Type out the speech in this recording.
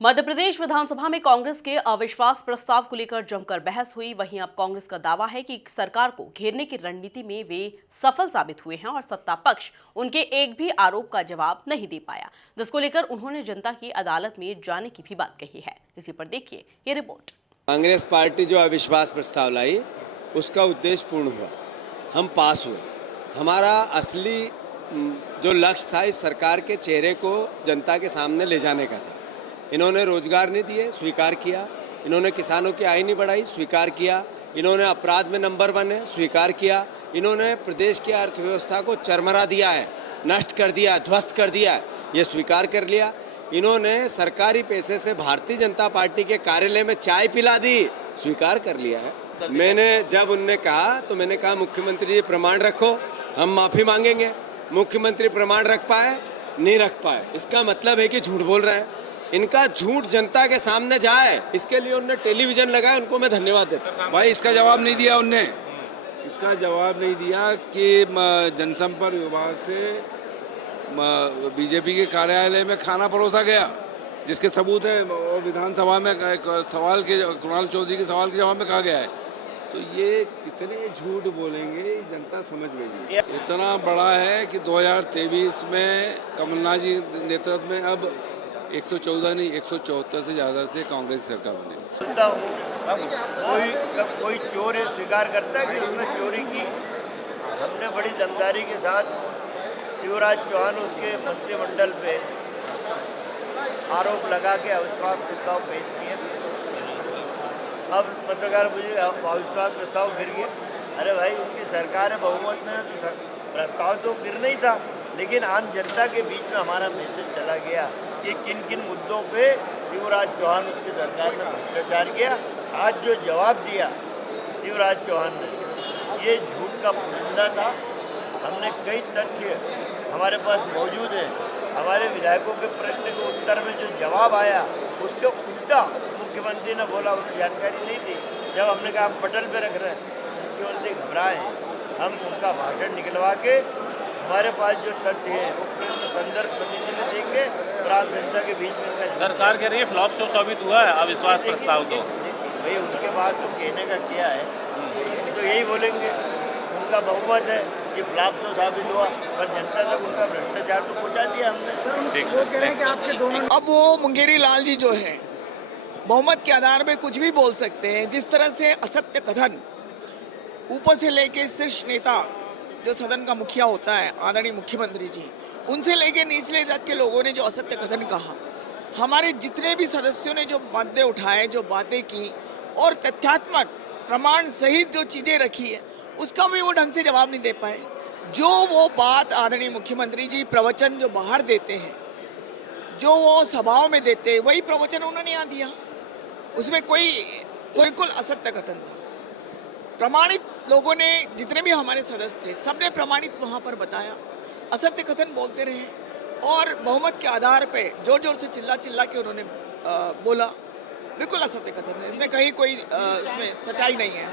मध्य प्रदेश विधानसभा में कांग्रेस के अविश्वास प्रस्ताव को लेकर जमकर बहस हुई। वहीं अब कांग्रेस का दावा है कि सरकार को घेरने की रणनीति में वे सफल साबित हुए हैं और सत्ता पक्ष उनके एक भी आरोप का जवाब नहीं दे पाया, जिसको लेकर उन्होंने जनता की अदालत में जाने की भी बात कही है। इसी पर देखिए ये रिपोर्ट। कांग्रेस पार्टी जो अविश्वास प्रस्ताव लाई उसका उद्देश्य पूर्ण हुआ, हम पास हुए। हमारा असली जो लक्ष्य था इस सरकार के चेहरे को जनता के सामने ले जाने का था। इन्होंने रोजगार नहीं दिए, स्वीकार किया। इन्होंने किसानों की आय नहीं बढ़ाई, स्वीकार किया। इन्होंने अपराध में नंबर 1 है, स्वीकार किया। इन्होंने प्रदेश की अर्थव्यवस्था को चरमरा दिया है, नष्ट कर दिया, ध्वस्त कर दिया है, ये स्वीकार कर लिया। इन्होंने सरकारी पैसे से भारतीय जनता पार्टी के कार्यालय में चाय पिला दी, स्वीकार कर लिया है। मैंने जब उनने कहा तो मैंने कहा मुख्यमंत्री जी प्रमाण रखो, हम माफी मांगेंगे। मुख्यमंत्री प्रमाण रख पाए, नहीं रख पाए, इसका मतलब है कि झूठ बोल रहे हैं। इनका झूठ जनता के सामने जाए, इसके लिए उन्होंने टेलीविजन लगाया, उनको मैं धन्यवाद देता हूं। भाई इसका जवाब नहीं दिया उनने, इसका जवाब नहीं दिया कि जनसंपर्क विभाग से बीजेपी के कार्यालय में खाना परोसा गया, जिसके सबूत है। और विधानसभा में एक सवाल के कुणाल चौधरी के सवाल के जवाब में कहा गया है। तो ये कितने झूठ बोलेंगे जनता समझ लेगी। इतना बड़ा है कि 2023 में कमलनाथ जी नेतृत्व में अब 114 नहीं 174 से ज़्यादा से कांग्रेस सरकार बनेगी। कोई चोर है स्वीकार करता है कि उसने चोरी की। हमने बड़ी जमदारी के साथ शिवराज चौहान उसके मंत्रिमंडल पे आरोप लगा के अविश्वास प्रस्ताव पेश किए। अब पत्रकार मुझे अविश्वास प्रस्ताव गिर गया। अरे भाई उनकी सरकार है, बहुमत में तो प्रस्ताव तो गिर नहीं था, लेकिन आम जनता के बीच में हमारा मैसेज चला गया कि किन किन मुद्दों पे शिवराज चौहान उसकी सरकार ने भ्रष्टाचार किया। आज जो जवाब दिया शिवराज चौहान ने, ये झूठ का पुलिंदा था। हमने कई तथ्य हमारे पास मौजूद हैं। हमारे विधायकों के प्रश्न के उत्तर में जो जवाब आया उसके उल्टा मुख्यमंत्री ने बोला, उन्हें जानकारी नहीं थी। जब हमने कहा हम पटल पे रख रहे हैं, मुख्यमंत्री घबराए हैं। हम उनका भाषण निकलवा के हमारे पास जो तथ्य है वो संदर्भ समिति में देंगे और आम जनता के बीच में। सरकार कह रही है फ्लॉप शो साबित हुआ है अविश्वास प्रस्ताव। तो भाई उनके पास तो कहने का क्या है, तो यही बोलेंगे। उनका बहुमत है कि फ्लॉप शो साबित हुआ, पर जनता तक उनका भ्रष्टाचार तो पहुँचा दिया हमने। अब वो मुंगेरी लाल जी जो है बहुमत के आधार में कुछ भी बोल सकते हैं। जिस तरह से असत्य कथन ऊपर से लेके शीर्ष नेता जो सदन का मुखिया होता है आदरणीय मुख्यमंत्री जी, उनसे लेके निचले जात के लोगों ने जो असत्य कथन कहा, हमारे जितने भी सदस्यों ने जो मुद्दे उठाए, जो बातें की और तथ्यात्मक प्रमाण सहित जो चीजें रखी है, उसका भी वो ढंग से जवाब नहीं दे पाए। जो वो बात आदरणीय मुख्यमंत्री जी प्रवचन जो बाहर देते हैं, जो वो सभाओं में देते हैं, वही प्रवचन उन्होंने यहाँ दिया। उसमें कोई बिल्कुल असत्य कथन था। प्रमाणित लोगों ने, जितने भी हमारे सदस्य थे, सबने प्रमाणित वहाँ पर बताया। असत्य कथन बोलते रहे और बहुमत के आधार पे जोर जोर से चिल्ला चिल्ला के उन्होंने बोला। बिल्कुल असत्य कथन है, इसमें कहीं कोई इसमें सच्चाई नहीं है।